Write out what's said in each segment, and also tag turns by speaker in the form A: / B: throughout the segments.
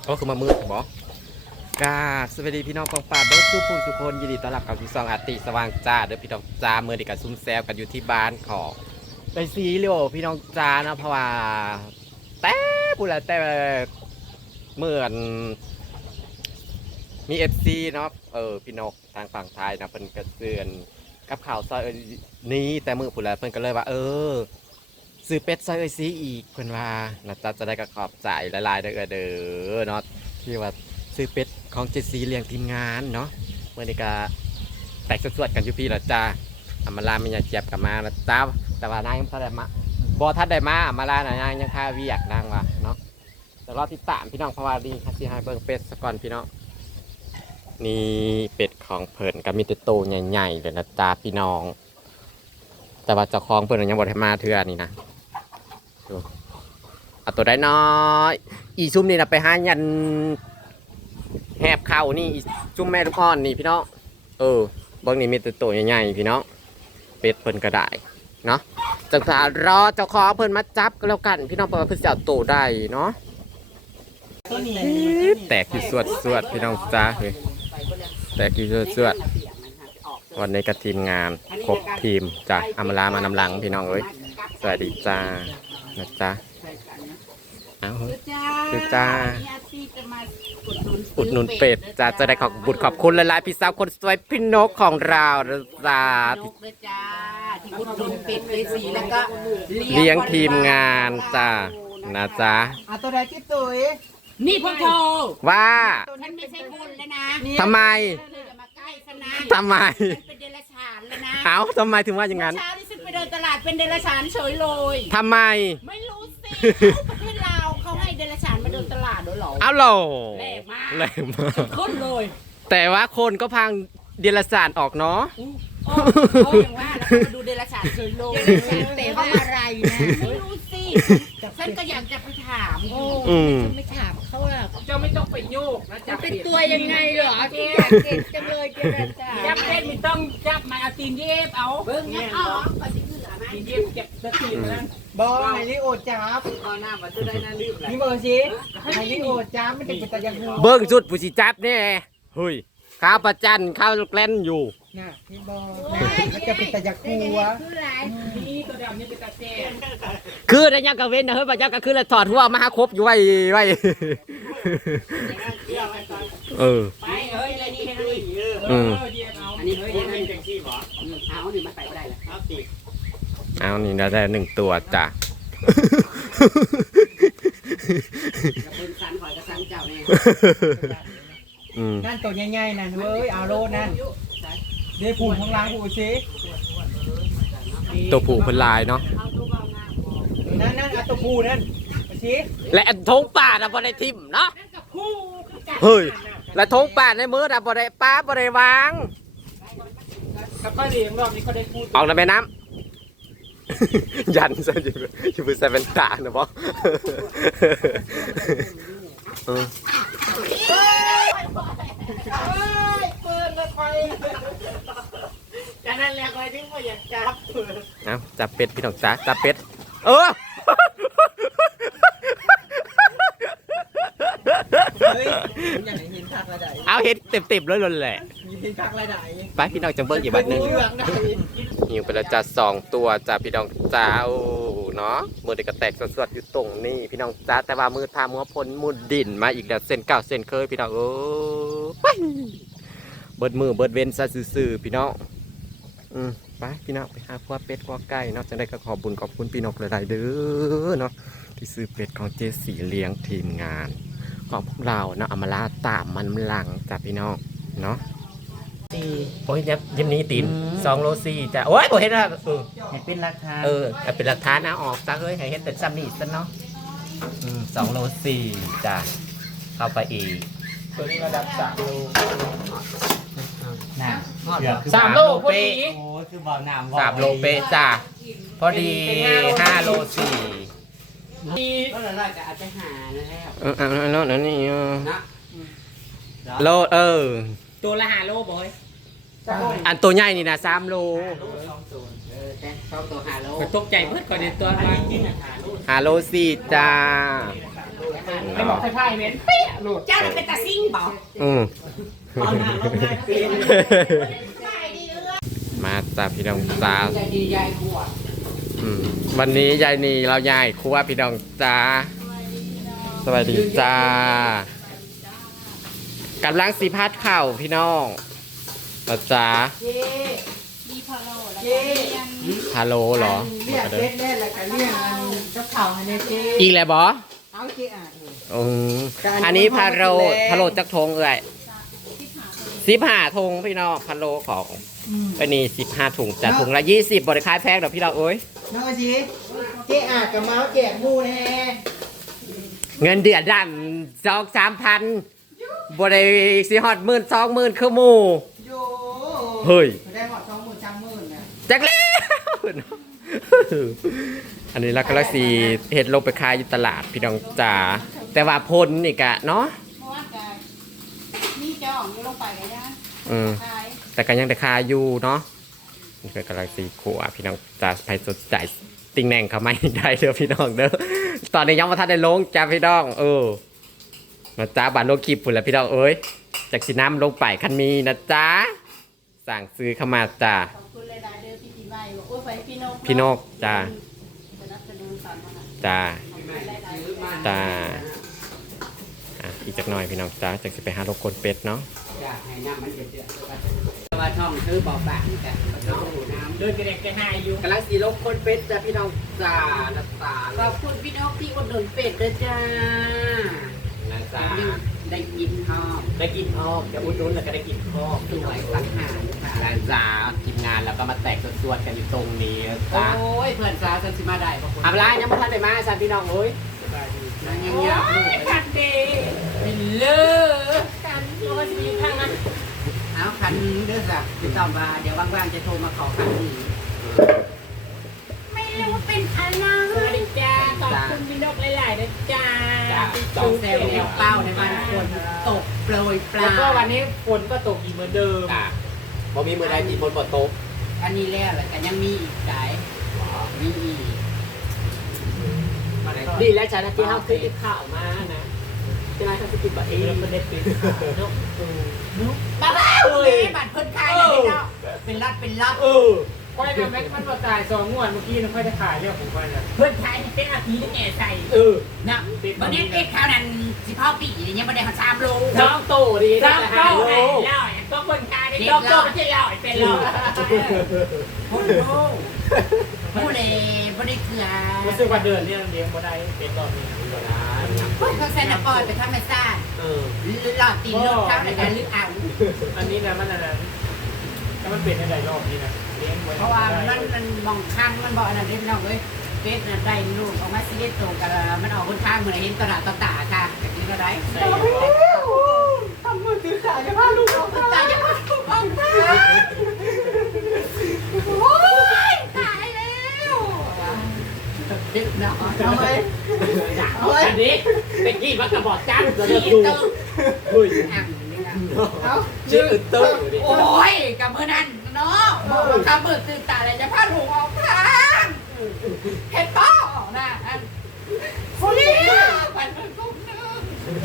A: ก็คือมามืดบกาสวัสดีพี่น้องกองป่าเบิร์ดสู้ผู้สุคนยินดีต้อนรับเข้าสู่ซองอาติสว่างจ้าเด้อพี่น้องจ้าเมื่อเด็กกับซุ้มแซวกันอยู่ที่บ้านของไปซีเรียพี่น้องจ้านะเพราะว่าแต่พูดอะไรแต่เมื่อมีFCเนาะพี่นกทางฝั่งไทยนะเพิ่นกระเตือนกับข่าวซอยนี้แต่มือพูดอะไรเพิ่นก็เลยว่าซื้อเป็ดซอยซีอีกเพิ่นว่านะจ๊ะจะได้กระขอบใจหลายๆเด้อเนาะที่ว่าซื้อเป็ดของเจซีเลี้ยงทีมงานเนาะเมื่อนี้ก็แตกสวดๆกันอยู่พี่ละจ้าอามาลาไม่ยาเจ็บกับมาละจ้าแต่ว่านางยังทัดได้มาบอทัดได้มาอามาลานะนางยังท่าเวียกนางว่ะเนาะแต่รอบที่3พี่น้องเพราะว่าดีคัสซี่ไฮเบิร์กเป็ดสก่อนพี่น้องนี่เป็ดของเพิ่นก็มีแต่โตใหญ่ๆเลยนะจ้าพี่น้องแต่ว่าเจ้าของเพิ่นยังบ่ได้มาเทื่อนี่นะเอาตัวได้น้อยอีซุ่มนี่นะไปหายันแหบเข่านี่อีซุ่มแม่ลูกอ่อนนี่พี่น้องเบิ้งนี่มีแต่ตัวใหญ่ๆพี่น้องเป็ดเพิ่นก็ได้เนาะจังสารอเจ้าของเพิ่นมาจับก็แล้วกันพี่น้องเพราะว่าเพิ่นจะเอาตัวได้เนาะแตกอยู่สวดพี่น้องจ้าเฮ้ยแตกอยู่สวดวันนี้กับทีมงานครบทีมจ้ะอำลามานำหลังพี่น้องเอ้ยสวัสดีจ้านะจ๊ะเอาคือจ้าอุดหนุนเป็ดจ้าจะได้ขอบบุญขอบคุณหลายๆพี่สาวคนสวยพี่นกของเราจ้า
B: ที่อุดหนุนเป็ดเลยสีแล้วก็
A: เลี้ยงทีมงานจ้านะจ๊ะ
B: ตัวใดที่ตุ๋ยนี่พ่อโท
A: ว่า
B: ฉันไม่ใช่คนแล้วนะ
A: ทำไม
B: มาใกล้ฉันนะ
A: ทำไม
B: เป็นเดรัจฉานแล้วนะ
A: เอาทำไมถึงว่าอย่างนั้น
B: เช้าที่ฉันไปเดินตลาดเป็นเดรัจฉานเฉยเลย
A: ทำไม
B: ไม่รู้สิประเทศลาวเขาให้เดรัจฉานมาเดินตลาดด้วยหรอ
A: เอาหรอ
B: แรงมาก
A: แรงมาก
B: คนเลย
A: แต่ว่าคนก็พังเดรัจฉานออกเนาะ
B: เขาอย่างว่าแล้วมาดูเดรัจฉานเฉยเลยแต่ว่าอะไรนะไม่รู้สิฉันก็อยากจะไปถามไม่ถามเขาอะเจ้าไม่ต้องไปโยกนะจะเป็นตัวยังไงเหรอที่เก่งจังเลยเจริญจ้าจับเป็นไม่ต้องจับมาเอาตีนเย็บเอาเบิ้งเนี่ยเอาตีนเย็บเก็บตะตีนนั่น
C: บอไฮริโอจับ
B: หน้ามาจะได้น่าลืมเลย
C: นี่เบอร์สิไฮริโอจับไม่ได้เป็นตะยัง
A: เบิ้งสุดผู้สิจับเนี่ยเฮ้ยข้าวประจันข้าวแกล้นอยู่
C: น่ะนี่บอมันจะเป็นตะยังกัว
B: นี่ตัวดำนี่เป็นตะเจน
A: คือได้ยังกระเว้นนะเฮ้ยประจันก็คือเลยถอดหัวมาหาครบอยู่ไว้ไป
B: เฮ้ยนี่ให้เลยอันนี้เฮ้ยนี่จังซี่บ่เอาหนึ่งมาใส่ก็ได้เลย
A: เอานี่ได้1 ตัวจ้ะ
B: กระปุกสันหอยกระสันเจ้าเนี่ย
C: นั่นตัวใหญ่ๆนั่นเว้ยเอาโลนั่นเดี๋ยวผูกข้างล่างผูกสิ
A: ตัวผูกเป็นลายเนาะ
C: นั่นเอาตัวผูนั่นสิ
A: และทงป่าน่ะบ่ได้ทิ่มเนาะเฮ้ยและทงป่าในมือน่ะบ่ได้ป้าบ่ได้วาง
C: กับป้าเลี้ยงรอบนี้เขาได้พูด
A: ออกในแม่น้ำยันซะอยู่ใส่เป็นตานะบ่
C: เปิดเลยไปจากนั้นแหละใครที่ไม่อยากจับ
A: เอาจับเป็ดพี่น้องจ้าจับเป็ดเอาเห็ดเต็มๆเลยแหละไปพี่น้องจังเบิ้งกี่บาทนึงหิวไปแล้วจ้า2 ตัวจ้าพี่น้องจ้าเนาะมือเด็กกระแตกสวดๆอยู่ตรงนี้พี่น้องจ้าแต่ว่ามือพามือพ้นมือดินมาอีกแล้วเส้นเก่าเส้นเคยพี่น้องไปเบิดมือเบิดเว้นซะซื่อๆพี่น้องไปพี่น้องไปหาพวกเป็ดพวกไก่เนาะจะได้ก็ขอบุญขอบคุณพี่น้องหลายๆเด้อเนาะที่ซื้อเป็ดของเจสีเลี้ยงทีมงานของพวกเราเนาะเอามาลาตามมันหลังจ้ะพี่น้องเนาะโอ้ยยิ้มนี้ตีน2 โล 4จ้ะโอ้ยโอ้เห็นแล้ว
C: ให้เป็นหลักฐาน
A: เป็นหลักฐานนะออกจ้ะเฮ้ยให้เห็นแต่ซ้ำนี่ซะเนาะ2 โล 4จ้ะเข้าไปอีก
C: ตัวนี้ระดับ3 โล
A: น่ะ
C: 3 โลพอดี
A: โอ้คือบ่อน้ำ3 โลเป๊ะจ้ะพอดี5 โล 4
B: ดีก็เราจะอาจจะหา
A: แล้วนั่นนี่โล
B: ตัวละ5 โลบ่อย
A: อันตัวใหญ่นี่นะ3 โล
B: แต่2 ตัว5 โลตกใจเพิ่นก่อนในตัวมา
A: 5 โล 4จ้า
C: ไม่บอกไพ่เว้นเปี้ยหลุด
B: เจ้าเป็นตาซิ่งบอก
C: ตอนหน้าลงได้เป็น
A: มาจ้าพี่น้องจ้า
B: ใจดียายขวด
A: วันนี้ยายนีเรายายครัวพี่น้องจ้าสวัสดีจ้ากำลังสีพัดเข่าพี่น้องนะจ้า
B: มีพะโล้แล้ว
C: เจ๊
A: ฮัลโหลเหรอ
C: เรียกเจ๊ได้แล้วก็เรียกเจ้าข่าวให้เจ๊
A: อีกแล้วบอ
C: เอาเจ๊อ่ะ
A: อันนี้พาโลจักทงเอ่ย15 ถุงพี่น้องพาโลของอันนี้15 ถุงจ้ะถุงละ20บริการแพงเดี๋ยวพี่น้องเอ้ย
C: น้องจีเจ๊อ่ะกับเมาส์แจกมูแน่
A: เงินเดือนดัน2-3,000บริสิฮอด10,000-20,000คือหมู่
C: โย
A: เฮ้ย
C: ได้หอด20,000-30,000นะ
A: จักแล้วอันนี้เราก็ลักสีเห็ดลงไปขายอยู่ตลาดพี่น้องจ๋าแต่ว่าพ้นนี่กะเนาะ
B: เพราะว่าจะมีเจ้าอยู่ลงไปกันนะ ขาย
A: แต่ก็ยังแต่ขายอยู่เนาะนี่คือกำลังสีขัวพี่น้องจ๋าใครสนใจติงแหน่งเขาไม่ได้เด้อพี่น้องเด้อตอนนี้ยังมาทันได้ลงจ้าพี่น้องนะจ้าบานโลกิบปุ่นแล้วพี่น้องเอ้ยจากสีน้ำลงไปคันมีนะจ้าสั่งซื้อเข้ามาจ้า
B: ขอบคุณเลยนะเด้อพี่ปีใหม่บอกว่าไปพี่นก
A: พี่นกจ้า
B: สนับสนุนสอนมานะ
A: จ้า
B: ขอบคุณหลายๆ
A: จ้าอีกจักหน่อยพี่น้องจ้าจากสิไปหาโลกคนเป็ดเนาะ
C: อยากให้น้ำมันเดือดๆว่าช่องซื้อบอกบางแต่ช่องน้ำเดินกระเด็กกระหายอยู่กำลังสีลบคนเป็ดจ้ะพี่น้องจ้าน้ำตา
B: ขอบคุณพี่นกที่อุดหนุนเป็ดด้วยจ้า
C: นะจ้า
B: ได้กินหอม
C: ได้กินหอมจะอุดหนุนแล้วก็ได้กินหอม
B: สวยสังหารค่ะ
A: แล้วจ้าทีมงานแล้วก็มาแตกส่วนๆกันอยู่ตรงนี้นะ
B: โอ้
A: จ้าย
B: เพื่อนสาวฉันสิมาได้ปะคุณ
A: เอาเวลายังไม่ทันได้มาสันพี่น้องเอ้ย
B: นั่งเงียบๆลูก
C: คันเด
B: เป็นเลิศกันตัวสิมีข้างนั้นเอาคันนี้ด้วยจ้ะพี่ต้อมว่าเดี๋ยวว่างๆจะโทรมาขอคันนี้ไม่รู้เป็นอะไรสวัสดีจ้าขอบคุณพี่นกหลายๆนะจ้าตกแซวแนวเป้าในบ้านคนตกโปรยปลา
C: แล้วก็วันนี้ฝนก็ตกอีกเหมือนเดิม
A: จ้าบ่มีมือใดมีคนบ่ตก
B: อันนี้แล้วแหละแต่ยังมีอีกสายมีอีก
C: ดีแล้วจ้าที่เขาคือข่าวมานะที่ร้านเขาคือติดบัตรเองแล้วมันได้ปิดเนาะ
B: บ้าเลยบัตรเพิ่นขายเลยเนาะเป็นล็อตเป็นล็อต
C: ค่อยกับแม็กมันก็จ่าย2 งวดเมื่อกี้มันค่อยจะขายเรื่องของมันนะ
B: เพิ่นขายเป็นอาทิตย์แก่ใส่นะวันนี้เอ็กข้าวนั้นสิพ่อปียังไม่ได้เขา3 โล
C: น้องโตดีนะ
B: 3 โลแล้วก็คนขายได้ก็ไม่ใช่แล้วเป็นโลคนโลผู้เลยบ่ได้เกลือ
C: รู้สึกว่าเดือนนี้เลี้ยงบ่ได้เป็นตอนนี้
B: เขาเซ็นปล่อยไปธรรมชาติหลอดตีนรถเข้าในการลึกเอา
C: อันนี้นะมันอะไรถ้ามันเป็นในรอบนี้นะเลี้ยงไว้
B: เพราะว่ามันมองข้างมันบอกอันนั้นเด็กน้องเอ้ยเป็ดน่ะได้ลูกออกมาสิเด็ดโตกันมันออกบนข้างเหมือนเห็นตลาดตาค่ะแบบนี้ก็ได้ทำมือถือถ่ายจะพาลูกออกตาจะพาลูกออกตาโอ้ยตายแล้วเด็กน้องเอาไว้เอาไว้
C: อันนี้เป็นกี่วักกระบอกจ้างเรา
B: ขี้
C: จะดู
B: ตึ้ง
C: เฮ้ย
B: อ่างนี่นะเอา
C: ชื่อตึ้ง
B: โอ้ยกับมือนั่นเนาะบอกว่ากับมือตื่นตาเลยจะพาลูกออกทางเห็นป้อนะอันคนนี้มันเป็นกุ้งนึง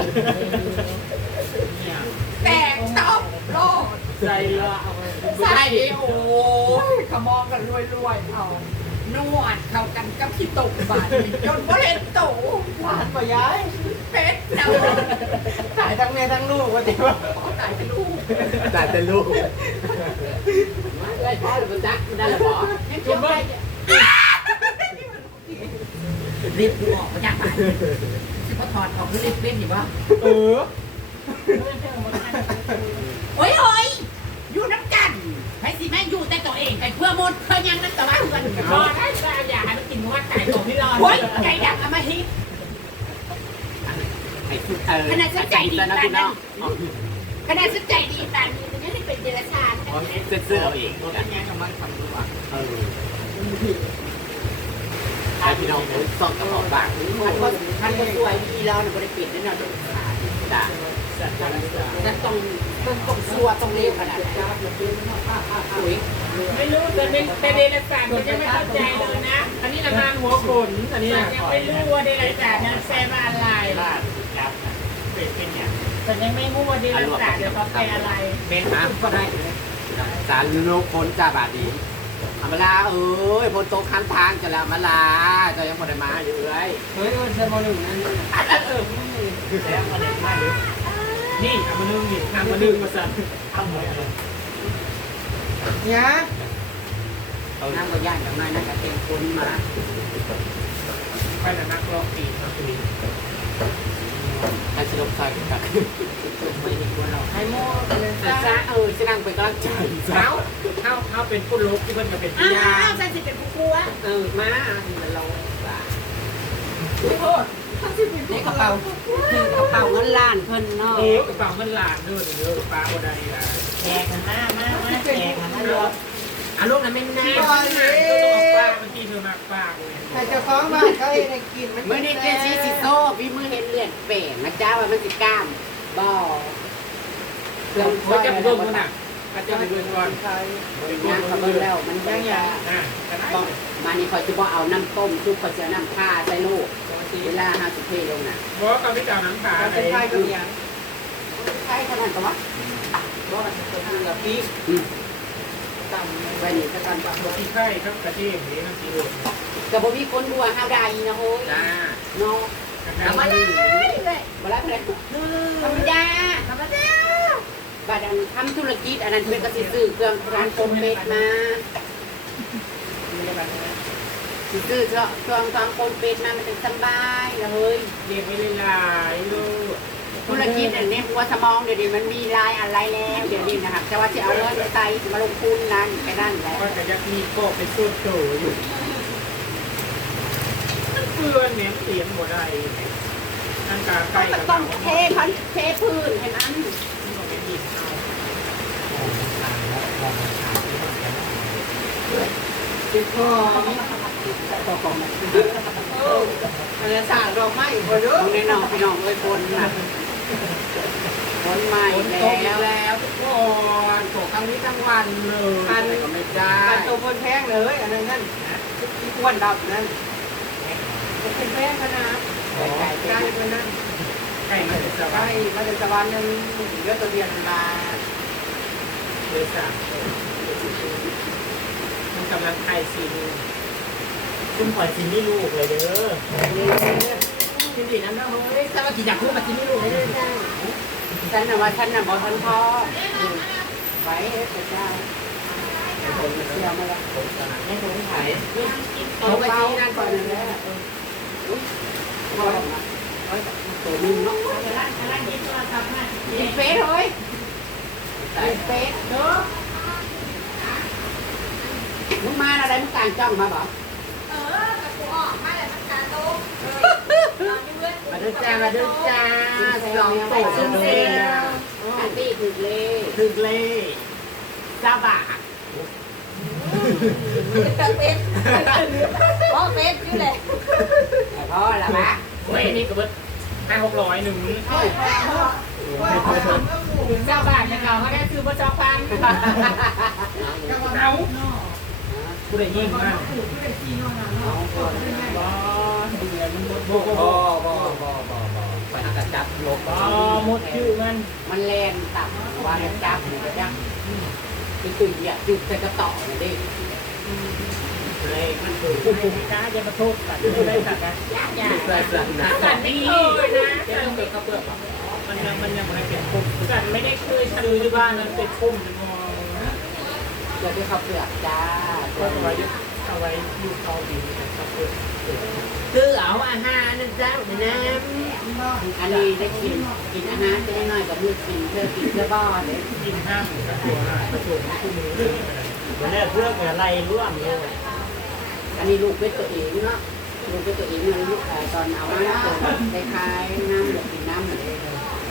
B: แตกตบโลด
C: ใจละเอาไป
B: ใส่โอ้ยขมองกันรวยๆเอานวดเข้ากันกับขี้ตกบาดจนบ่เห็นโต
C: หวานกว่าย้าย
B: เป็ดเนา
C: ถ่ายทั้งแม่ทั้งลูกว่าแต่ว่า
B: ตายเป็นลูก
A: แต่แต่ลูก
C: ไล่พ่อหรือมันจักได้หรอ
B: ยังเชื่อไหมรีบออกมาจากบ้านสิพอถอดออกคือรีบเป็นอยู่ป่ะ
C: เออ
B: โอ้ยโอ้ยอยู่น้ำกันให้สิแม่อยู่แต่ตัวเองแต่เพื่อมดเพื่อยังนั่นแต่ว่าเพื่อน
C: รอได้แต่อย่าให้มันกินเพราะว่าตายของไม่รอ
B: โอ้ยไก่ดักเอามาฮิต
A: ไอ้ชุด
B: ขนาดสนใจดีตานั้นขนาดสนใจดีตานี้มันยังได้เป็นเดรัจฉาน
A: เสื้อเอาเอง
C: รถแง่กำลังทำดูอ่ะ
A: ไอ้พี่น้องส่องกระบอกบ้าง
B: ท่านก็สวยดีแล้วบริเปลี่ยนแน่นอน
A: จ้า
B: นั่นต้องซัวต้องเร็วขนาดไหนโอ้ย
C: ไม่รู้แต่เดลสารมันยังไม่เข้าใจเลยนะ อันนี้ละงานหัวขนอันนี้
B: ยังไม่รู้ว่าเดรัจฉานนั้นแปลว่าอะไร
A: ลาด
B: เป็นเนี่ยแต่ยังไม่รู้ว่าเดือนละสามเดี๋ยวเขาไปอะไร
C: เป็นน้ำก็ได้สารโลกคนจ่าบาดีอำลาเอ้ยบนโต๊ะข้างทางจะแล้วอำลาจะยังบ่ได้มาอยู่เลยเฮ้ยจะมาหนึ่งนั่น
B: แล้วมาเด็กมากเลยนี่เอามานึ่งนี่ทำมานึ่งมาสั่นทำหมดเลยเนี่ย
C: เอาน้ำก็ย่างอย่างน้อยนะจะเป็นคนมา
B: ไปแต่นักร้องตีครับคุณ
C: ให้สนุกใจกันไม่ดีกว่าเรา
B: ให้โม่เลย
C: แต่ซะจะนั่งเป็นกำลังใจ
B: เขาเป็นผู้ลบที่มันจะเป็นพิยาใช่สิเป็นผู้กลัว
C: มาเรา
B: นี่กระเป๋า
C: คือกระเป๋าเงินล้านเพิ่นเนาะ
B: กระเป๋าเงินล้านด้วยเยอะป้าบ่ได้ละแจกกันมาแจกกันมาลูก
C: ลูกนั้นไม่แน่
B: ป้าบางทีเธอมากป้าเลย
D: แต่เจ้าของบ้านเขาเองได้กิน
C: เมื่อนี้เป็นซีโซ่พี่มือเห็นเลือดเป่งนะจ้าว่ามันสิกล้ามบ่
B: เรื่องเขาจะร่วมกันนะเขาจะไปด้วยก่อน
C: งานเขาเบิ่งแล้วมันยังต้องมานี่คอยจะบ่เอาน้ำต้มซุปคอยจะน้ำข้าใส่ลูกเวลา50 เทลงน่ะ
B: เพราะเขาไม่จ่ายน้ำขา
D: เป็นไทยก็ยัง
C: ใช่ขนาดตัว
D: บ่มันจะทำกับพี่
C: ต่ำไปนี่ก็ตำ
B: ตัวที่ไข่ครับกระเทียมนี่น้ำซีอิ๊ว
C: กับบ่มีคนบัวห้าวใดนะโฮ้ย
B: จ้า
C: เนาะธรรมดาเลยบ่ละเพิ่นธรรมดาบัดนั้นทำธุรกิจอันนั้นเพิ่นก็สิซื้อเครื่องร้านต้มเป็ดมาสิซื้อเครื่องทำต้มเป็ดมามันจะสบายละเฮ้ย
B: เรียกไม่หลายลูก
C: ธุรกิจอันนี้หัวสมองเดี๋ยวนี้มันมีรายอะไรแล้วเดี๋ยวนี้นะครับแต่ว่าจะเอาเงินไปมาลงทุนนั่นแค่นั้นแหละ
B: ก็จะยักมีโก้ไปสู้โตอยู่เพื่อนเนี่ยเสียงหมดอะไรนั่นการใกล้กับ
C: ต้องเทพื้นให้มัน
D: ติดคออะไรสารดอกไม้คนเยอะ
C: แน่นอนพี่น้องเอ้ยคนน่ะคนใหม่
D: แล้วทุกคนโขกครั้งนี้ทั้งวันเลย
C: อันก็ไม่ได้
D: อันตัวคนแพงเลยอันนั้นที่อ้วนดับนั่นเป็นแพงขนาดใกล้คนนั้น
B: ใกล้มาจากสวรรค์
D: มาจากสวรรค์ยังเยอะตัวเดียนมา
B: เลยสั่งมันกำลังไทยซีนคุณปล่อยซีนี่ลูกเลยเด้อ
D: จริงๆนะเฮ้ยถ้าว่ากี่อยากพูดมาซีนี่ลูกไม่ได้
C: ฉันน่ะว่าฉันน่ะบอกฉันพ่อไว้เจ้าผมเชี่ยวมาแล้ว
B: ให้ผมถ่าย
C: เอาไปที่นั่นก่อนเลยนะพอแล้วตัวนึงเนาะยิงเฟสเลยยิงเฟสเนาะมึงมาอะไรมึงต่างจ้องมาบอก
D: กับกูออกมาแต่มันตาโต
C: มาดูจ้าสองโตซึ่งเล่อันตี้ถึกเล่ซาบะ
D: เป็นพ่อเป็นอยู่เลย
C: พ่อละปะ
B: เฮ้ยนี่ก็เบิด500-600หนึ่ง
D: เจ้าบาทเนี่ยเขาได้คือว่าเจ้าพัน
B: เอาผู้ใดยิ่งมาก
C: ไปหากระจับลบ
B: หมดชื่อ
C: มันแลนตับว่ามันจับอยู่ก็ยังคือตุ่ยจุดใส่กระต่อนี่ดิ
B: เลยมันถูกปุ๊บจ้าจะมาโทษตัดไม่ได้ตัดนะตัดนี่นะจะต้องเกิดกระเบื้องมันยังไม่เป็นพุ่มตัดไม่ได้เคยซื้อที่บ้านนั้นเป็นพุ่ม
C: เดี๋ยวที่เขาเปลือกจ้า
B: ก็เอาไว้ยูเขาดีนะครับเปลือก
C: ซื้อเอาอาหารนะจ๊ะน้ำอันนี้ได้กินอาหารจะได้น้อยกับมือกินเพื่อกินเพื่อบ้าเลย
B: กินห้ามกระตัวกระตัวคู่มือเลยวันนี้เพื่อนอะไรร่วมเลย
C: อันนี้ลูกเป็นตัวเองเนาะลูกเป็นตัวเองเลยลูกตอนเอาน้ำคล้ายๆน้ำแบบกินน้ำเหมือนเลย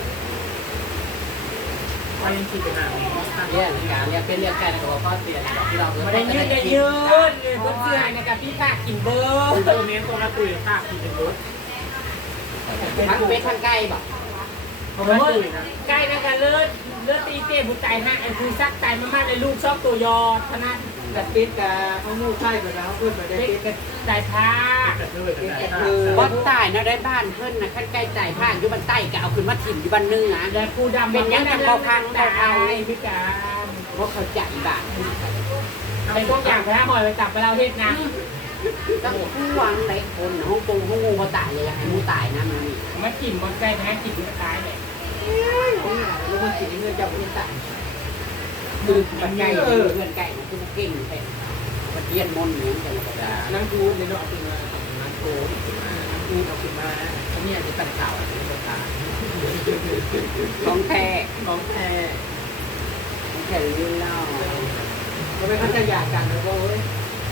B: ว่ายังคิดเป็นอะไร
C: เรียกเป็นเรียกกันกับพ่อเสียที่เรา
B: ไม่ได้ยืดเลยคนเสื้อนะครับพี่ข้ากินเบอร์ตัวนี้ตัวละตุยข้ากินเบอร์
C: ทั้งเป็ดทั้งไก่บอก
B: เขา
D: ผมว่าตื่นนะ
B: ใกล้นะกันเลือดตีเต้ผู้ใจฮะไอ้ผู้ซักใจมากๆเลยลูกชอบตัวยอดขนาด
D: แต่ปิดกับเขามู่ไส้ไปแล้วเพื่อนไปได้
B: เด็ก
D: ปิด
B: กับใจผ้า
C: บ้านใต้นะได้บ้านเพิ่นนะขั้นใกล้ใจผ้าอยู่บ้านใต้ก็เอาขึ้นมาถิ่มอยู่บ้านเนื้อ
B: และปูดำ
C: เป็นยังกับเขาพังเขาเอา
B: พิการ
C: เพราะเขาใจบ้าน
B: เป็นพวกอย่างแพ้หอยไปจับไปเราเทศนะ
C: ต้องผู้วังหลายคนห้องปูห้องงูเขาตายเลยอยากให้มูตายนะมันนี่
B: ไม่กินบนใกล้แพ้กินตายเลย
D: ลูกมันกินเงินจะไม่ตัด
C: คือมันใกล้เพื่อนใกล้นะคือเก่งไปมันเยียนมนเหมือนกันก็ได้
D: นั่งดูในนอกขึ้นมานั่งโต้นั่งดูเอาขึ้นมาเขาเนี่ยจะตัดข่าวอะไรก็ตาม
C: ของแท้
D: ของแท้
C: ของแท้เรื่องเล่า
D: เขาไม่เข้าใจอยากกันเลยว่าเฮ้ย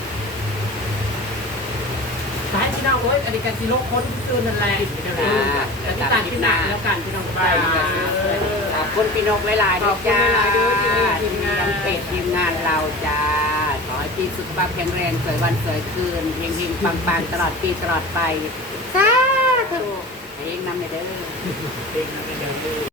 D: สายพี่น้องเฮ้ยอันนี้การซีโร่คนที่ตื่นนั่นแหละแต่ที่ต่างที่หนักแล้วกันพี่น้องไป
C: ขอบคุณพี่นกหลายๆด้วยจ้าทีมงานเป็ดทีมงานเราจ้าขอให้พี่สุขภาพแข็งแรงสวยวันสวยคืนเฮงๆปังๆตลอดปีตลอดไปสาธุเฮงนำเลยเด้อ
D: เองนะเป็นเดิม